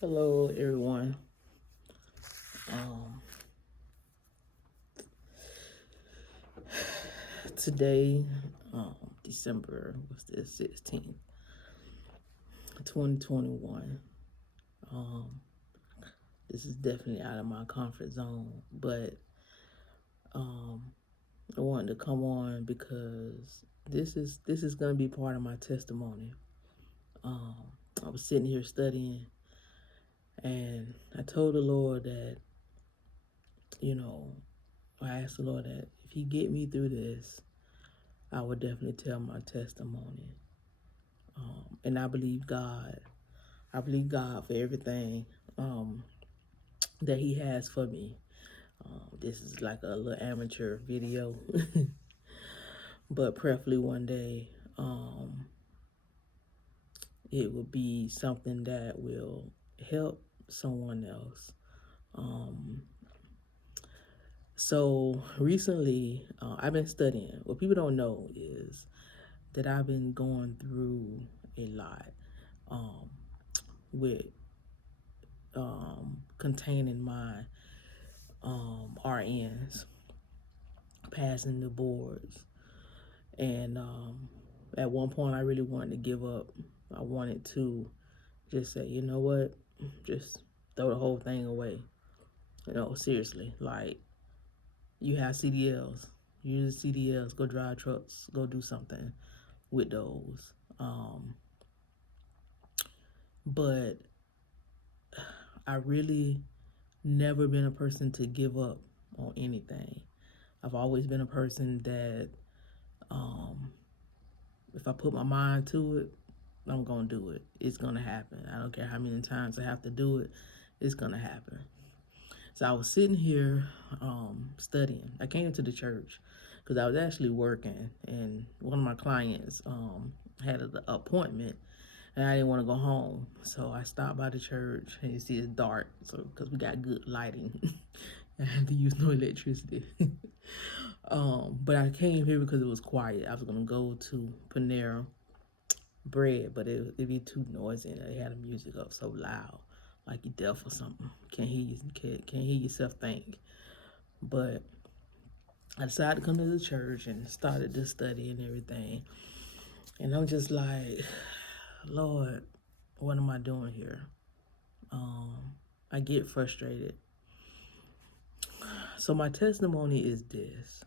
Hello, everyone. Um, Today, December was the 16th, 2021. Um, this is definitely out of my comfort zone, but um, I wanted to come on because this is gonna be part of my testimony. Um, I was sitting here studying, and I told the Lord that you know I asked the Lord that if He get me through this, I would definitely tell my testimony. And I believe God. I believe God for everything um, that He has for me. This is like a little amateur video, but preferably one day it will be something that will help someone else. Um, so recently, I've been studying. What people don't know is that I've been going through a lot um, with containing my RNs, passing the boards. And at one point, I really wanted to give up. I wanted to just say, you know what, just throw the whole thing away. Seriously, like you have CDLs, use CDLs, go drive trucks, go do something with those. But I really never been a person to give up on anything. I've always been a person that um, if I put my mind to it, I'm gonna do it. It's gonna happen. I don't care how many times I have to do it. It's gonna happen. So I was sitting here studying. I came to the church because I was actually working, and one of my clients had an appointment, and I didn't want to go home. So I stopped by the church, and you see it's dark, so because we got good lighting, I had to use no electricity. But I came here because it was quiet. I was gonna go to Panera Bread, but it'd be too noisy, and they had the music up so loud, like you deaf or something. Can't hear yourself think. But I decided to come to the church and started to study and everything. And I'm just like, Lord, what am I doing here? I get frustrated. So my testimony is this,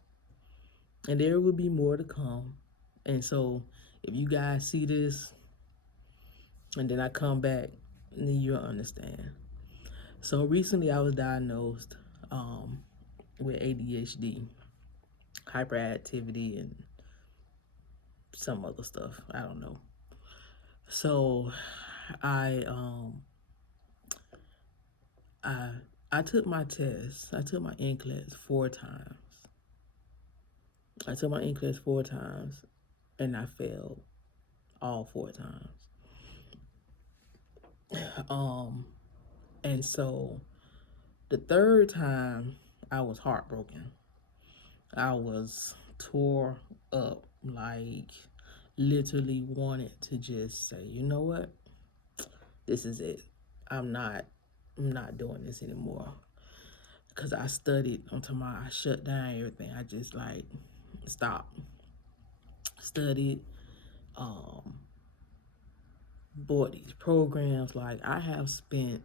and there will be more to come. And so if you guys see this and then I come back, then you'll understand. So recently I was diagnosed with ADHD, hyperactivity, and some other stuff. I don't know. So I I I took my test. I took my NCLEX 4 times. I took my NCLEX 4 times, and I failed all 4 times. Um, and so the third time I was heartbroken. I was tore up, like literally wanted to just say, you know what? This is it. I'm not doing this anymore. Cause I studied until I shut down everything. I just like stopped. Studied, um, bought these programs. Like I have spent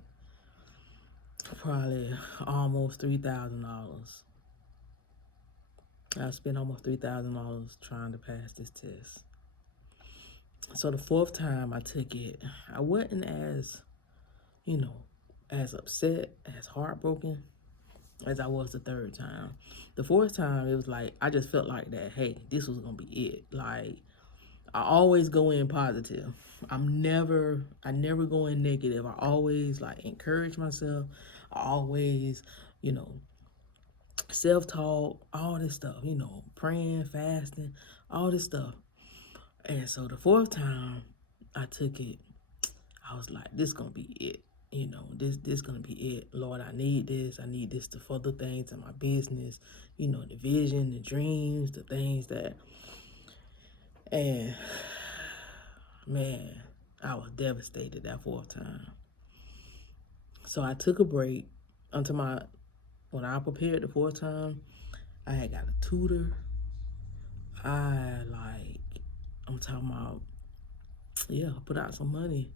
probably almost $3,000. I spent almost $3,000 trying to pass this test. So the fourth time I took it, I wasn't as, you know, as upset, as heartbroken as I was the third time. The fourth time, it was like, I just felt like that, hey, this was gonna be it. Like, I always go in positive. I never go in negative. I always like encourage myself. I always, you know, self-talk, all this stuff, praying, fasting, all this stuff. And so the fourth time I took it, I was like, this gonna be it. This gonna be it. Lord, I need this. I need this to further things in my business, the vision, the dreams, the things that, and man, I was devastated that fourth time. So I took a break until when I prepared the fourth time. I had got a tutor. I'm talking about, yeah, put out some money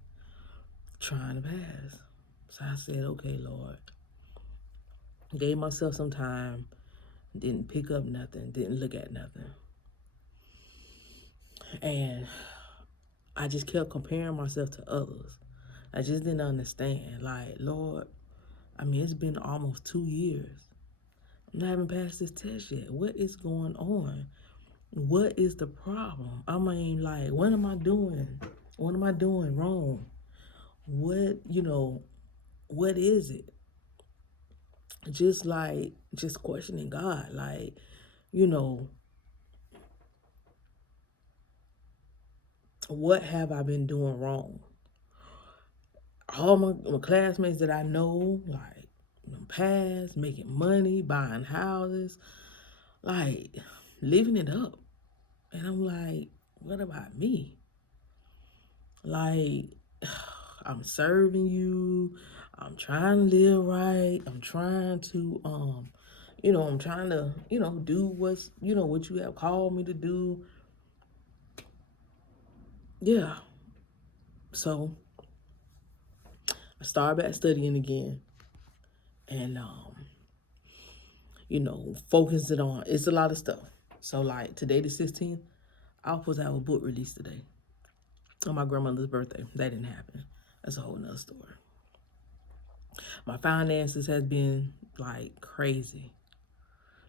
trying to pass. So I said, okay, Lord. Gave myself some time, didn't pick up nothing, didn't look at nothing. And I just kept comparing myself to others. I just didn't understand. Like, Lord, I mean, it's been almost 2 years. I haven't passed this test yet. What is going on? What is the problem? I mean, like, what am I doing? What am I doing wrong? What is it? Just questioning God. Like, you know, what have I been doing wrong? All my classmates that I know, like, past, making money, buying houses, like, living it up. And I'm like, what about me? Like, I'm serving you. I'm trying to live right. I'm trying to, do what you have called me to do. Yeah. So I started back studying again, and focusing on, it's a lot of stuff. So like today the 16th, I was supposed to have a book release today on my grandmother's birthday. That didn't happen. That's a whole nother story. My finances has been like crazy.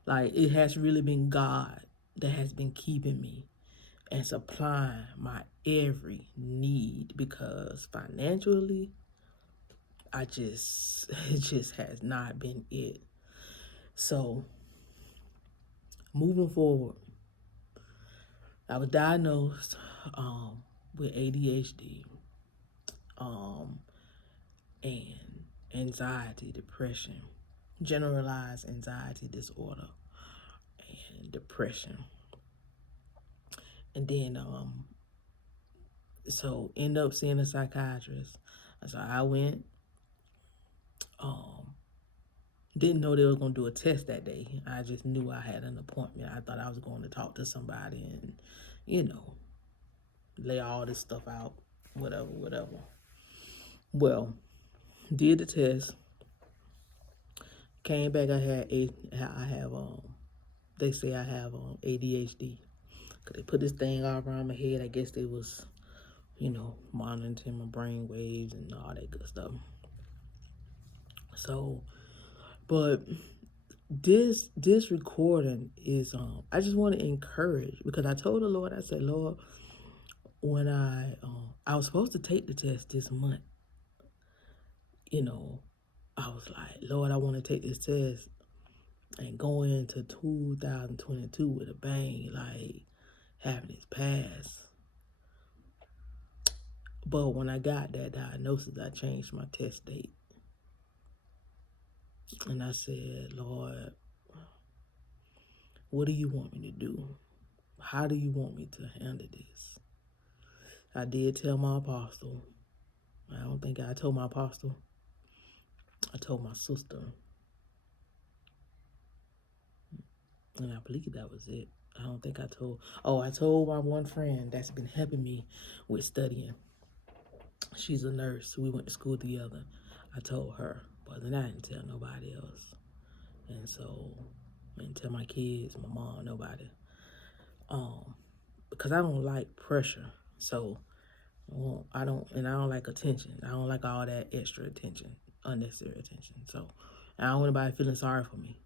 Like, it has really been God that has been keeping me and supplying my every need, because financially, it just has not been it. So moving forward, I was diagnosed with ADHD, and anxiety, depression, generalized anxiety disorder, and depression. And then so end up seeing a psychiatrist. So I went. Didn't know they was gonna do a test that day. I just knew I had an appointment. I thought I was going to talk to somebody and, you know, lay all this stuff out, whatever. Well, did the test. Came back. They say I have ADHD. Cause they put this thing all around my head. I guess they was, monitoring my brain waves and all that good stuff. So, but this recording is I just want to encourage, because I told the Lord, I said, Lord, when I was supposed to take the test this month, I was like, Lord, I want to take this test and go into 2022 with a bang, like having this pass. But when I got that diagnosis, I changed my test date. And I said, Lord, what do you want me to do? How do you want me to handle this? I did tell my apostle. I don't think I told my apostle. I told my sister. And I believe that was it. I don't think I told. Oh, I told my one friend that's been helping me with studying. She's a nurse. We went to school together. I told her. But then I didn't tell nobody else. And so I didn't tell my kids, my mom, nobody. Because I don't like pressure. So I don't like attention. I don't like all that extra attention, unnecessary attention. So I don't want anybody feeling sorry for me.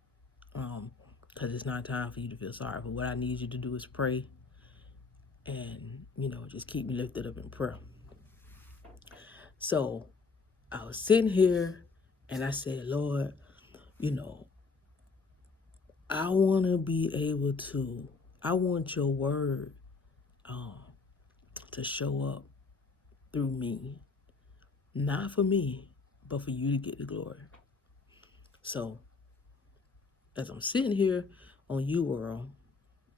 Because it's not time for you to feel sorry. But what I need you to do is pray and, just keep me lifted up in prayer. So I was sitting here and I said, Lord, I want to be able to, I want your word to show up through me. Not for me, but for you to get the glory. So as I'm sitting here on UWorld,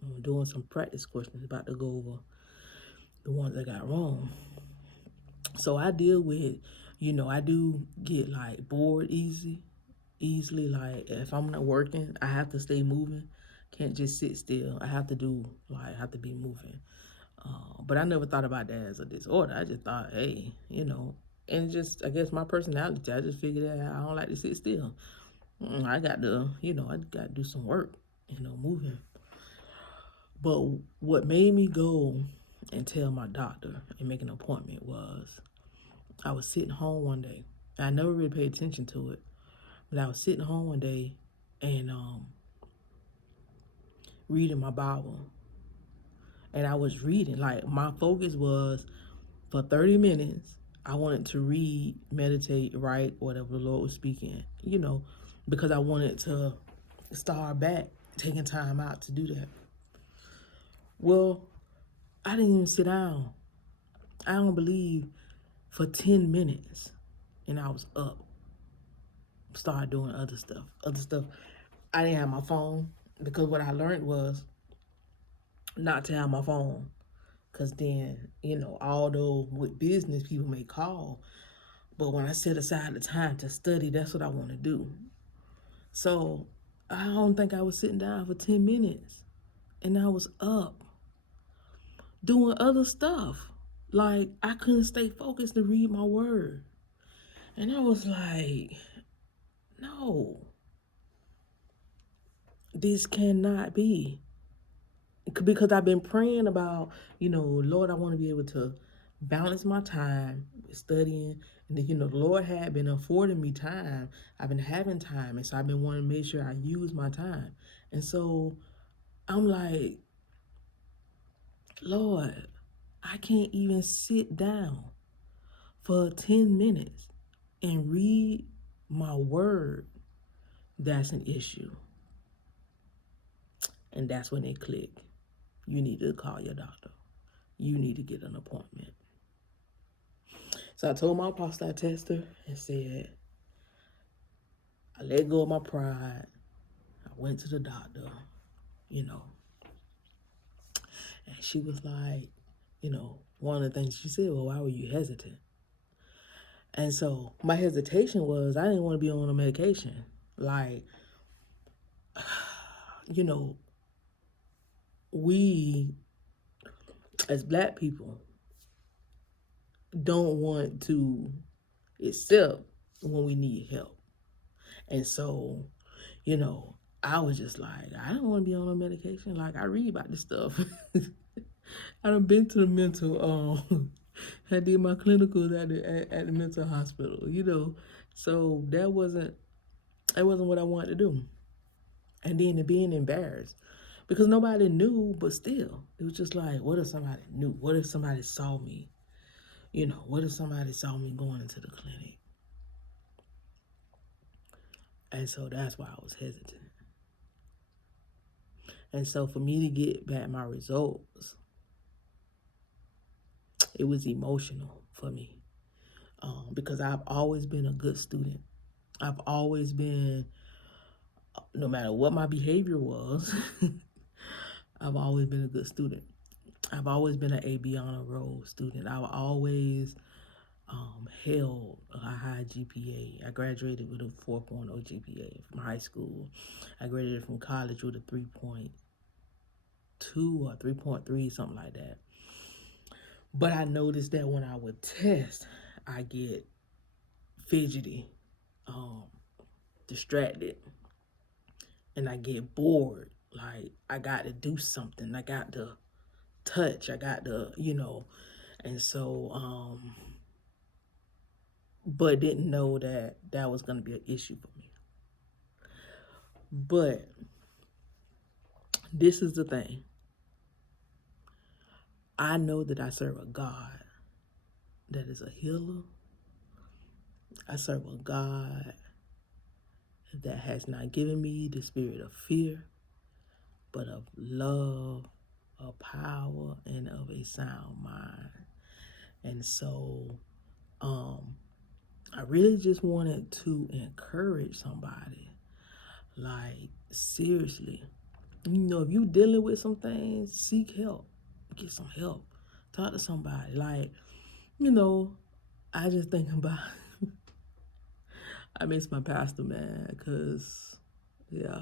I'm doing some practice questions, about to go over the ones I got wrong. So I deal with I do get like bored easily. Like if I'm not working, I have to stay moving. Can't just sit still. I have to I have to be moving. But I never thought about that as a disorder. I just thought, hey, and just I guess my personality. I just figured that I don't like to sit still. I got to, I got to do some work, moving. But what made me go and tell my doctor and make an appointment was I was sitting home one day. I never really paid attention to it, but I was sitting home one day and reading my Bible. And I was reading, like my focus was for 30 minutes, I wanted to read, meditate, write, whatever the Lord was speaking, because I wanted to start back taking time out to do that. Well, I didn't even sit down. I don't believe for 10 minutes. And I was up, started doing other stuff. I didn't have my phone because what I learned was not to have my phone. Because then, although with business, people may call, but when I set aside the time to study, that's what I want to do. So I don't think I was sitting down for 10 minutes. And I was up doing other stuff. Like I couldn't stay focused to read my word. And I was like, no, this cannot be. Because I've been praying about, Lord, I want to be able to balance my time with studying. And then, the Lord had been affording me time. I've been having time. And so I've been wanting to make sure I use my time. And so I'm like, Lord, I can't even sit down for 10 minutes and read my word. That's an issue. And that's when it clicked. You need to call your doctor. You need to get an appointment. So I told my prostate tester and said, I let go of my pride. I went to the doctor, and she was like, one of the things she said, well, why were you hesitant? And so my hesitation was I didn't want to be on a medication. Like, we as Black people don't want to accept when we need help. And so, I was just like, I don't want to be on a medication. Like, I read about this stuff. I done been to the mental, I did my clinicals at the mental hospital, So that wasn't what I wanted to do. And then being embarrassed because nobody knew, but still, it was just like, what if somebody knew? What if somebody saw me? What if somebody saw me going into the clinic? And so that's why I was hesitant. And so for me to get back my results, it was emotional for me because I've always been a good student. I've always been, no matter what my behavior was, I've always been a good student. I've always been an AB honor roll student. I've always held a high GPA. I graduated with a 4.0 GPA from high school. I graduated from college with a 3.2 or 3.3, something like that. But I noticed that when I would test, I get fidgety, distracted, and I get bored. Like I got to do something. I got to touch. I got to, and so, but didn't know that that was going to be an issue for me. But this is the thing. I know that I serve a God that is a healer. I serve a God that has not given me the spirit of fear, but of love, of power, and of a sound mind. And so, I really just wanted to encourage somebody. Like, seriously, if you're dealing with some things, seek help. Get some help. Talk to somebody. Like, I just think about I miss my pastor, man, because, yeah,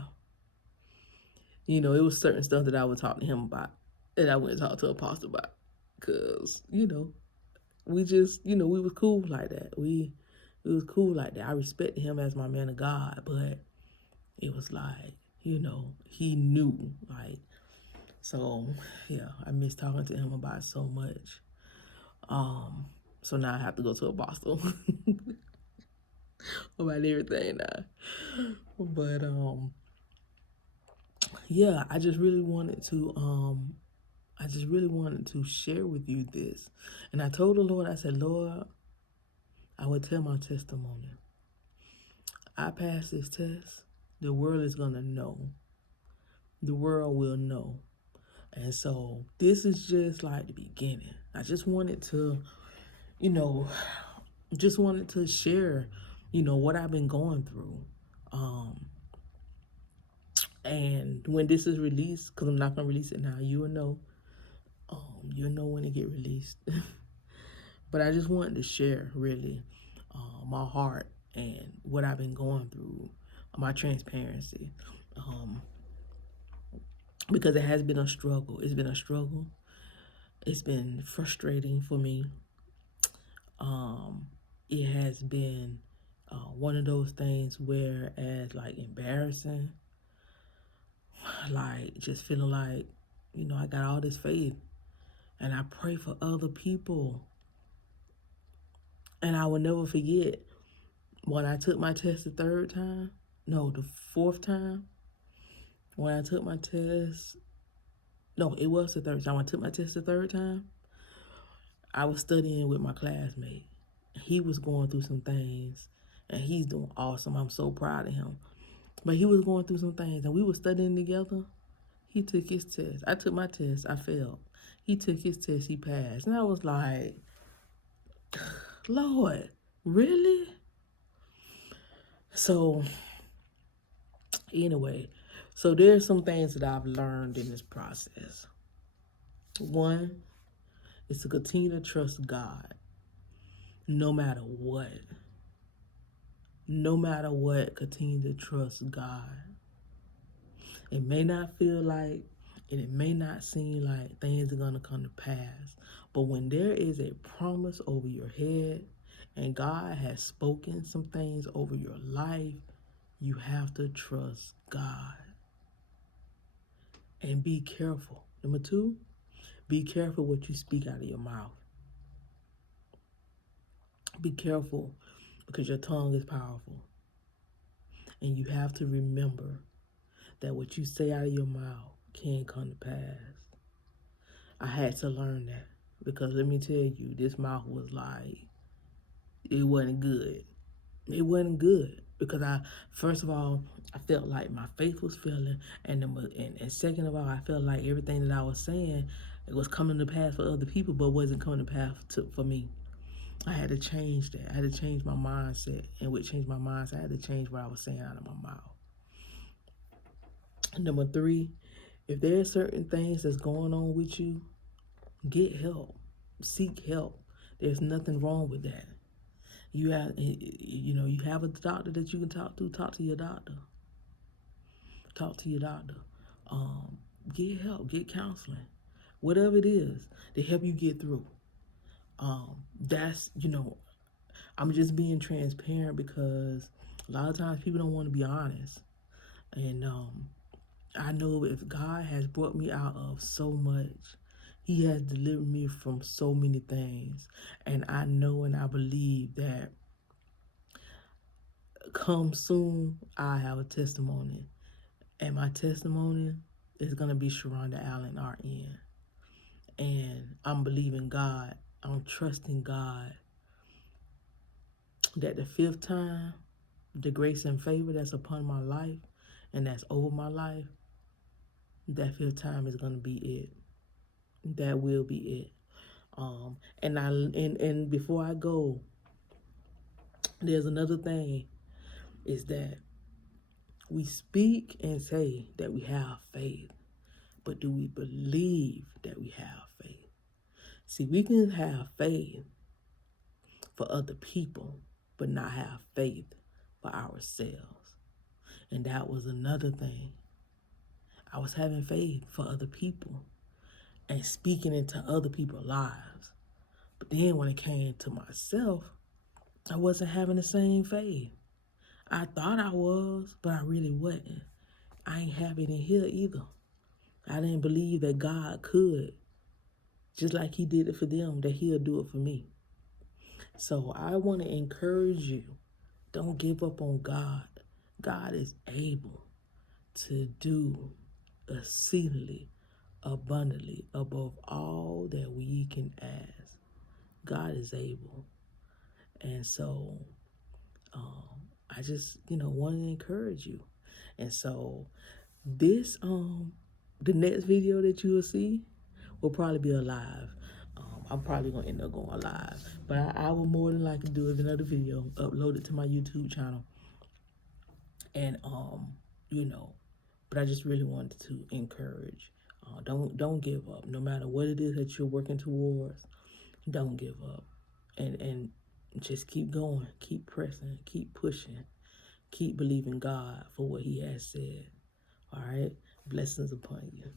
you know, it was certain stuff that I would talk to him about that I wouldn't talk to Apostle about. Because, you know, we just, you know, we was cool like that. We was cool like that. I respected him as my man of God, but it was like, you know, he knew, like, so yeah, I miss talking to him about so much. So now I have to go to Apostle about everything now. But yeah, I just really wanted to share with you this. And I told the Lord, I said, Lord, I will tell my testimony. I passed this test, the world is gonna know. The world will know. And so this is just like the beginning. I just wanted to, you know, just wanted to share, you know, what I've been going through. And when this is released, because I'm not gonna release it now, you will know. You'll know when it get released. But I just wanted to share really my heart and what I've been going through, my transparency. Because it has been a struggle. It's been a struggle. It's been frustrating for me. It has been one of those things where, as like embarrassing, like just feeling like, you know, I got all this faith and I pray for other people. And I will never forget when I took my test the fourth time, when I took my test, no, it was the third time. When I took my test the third time, I was studying with my classmate. He was going through some things and he's doing awesome. I'm so proud of him. But he was going through some things and we were studying together. He took his test. I took my test. I failed. He took his test. He passed. And I was like, Lord, really? So, anyway, so there's some things that I've learned in this process. One is to continue to trust God no matter what. No matter what, continue to trust God. It may not feel like, and it may not seem like things are going to come to pass. But when there is a promise over your head and God has spoken some things over your life, you have to trust God. And be careful. Number two, be careful what you speak out of your mouth. Be careful because your tongue is powerful. And you have to remember that what you say out of your mouth can come to pass. I had to learn that because let me tell you, this mouth was like, it wasn't good. It wasn't good because first of all, I felt like my faith was failing, and second of all, I felt like everything that I was saying, it was coming to pass for other people, but wasn't coming to pass for me. I had to change that. I had to change my mindset, and with change my mindset, I had to change what I was saying out of my mouth. Number three, if there are certain things that's going on with you, get help. Seek help. There's nothing wrong with that. You have a doctor that you can talk to. Talk to your doctor. Talk to your doctor. Get help. Get counseling. Whatever it is to help you get through. That's, I'm just being transparent because a lot of times people don't want to be honest. And I know if God has brought me out of so much, He has delivered me from so many things. And I know and I believe that come soon, I have a testimony. And my testimony is going to be Sharonda Allen, RN. And I'm believing God. I'm trusting God that the fifth time, the grace and favor that's upon my life and that's over my life, that fifth time is going to be it. That will be it. And before I go, there's another thing, is that we speak and say that we have faith, but do we believe that we have faith? See, we can have faith for other people, but not have faith for ourselves. And that was another thing. I was having faith for other people and speaking into other people's lives. But then when it came to myself, I wasn't having the same faith. I thought I was, but I really wasn't. I ain't having it here either. I didn't believe that God could, just like he did it for them, that he'll do it for me. So I want to encourage you, don't give up on God. God is able to do exceedingly, abundantly, above all that we can ask. God is able. And so I just, want to encourage you. And so this, the next video that you will see will probably be a live. I'm probably going to end up going live. But I will more than likely do another video, upload it to my YouTube channel. And, but I just really wanted to encourage. Don't give up. No matter what it is that you're working towards, don't give up. And just keep going, keep pressing, keep pushing, keep believing God for what he has said. All right? Blessings upon you.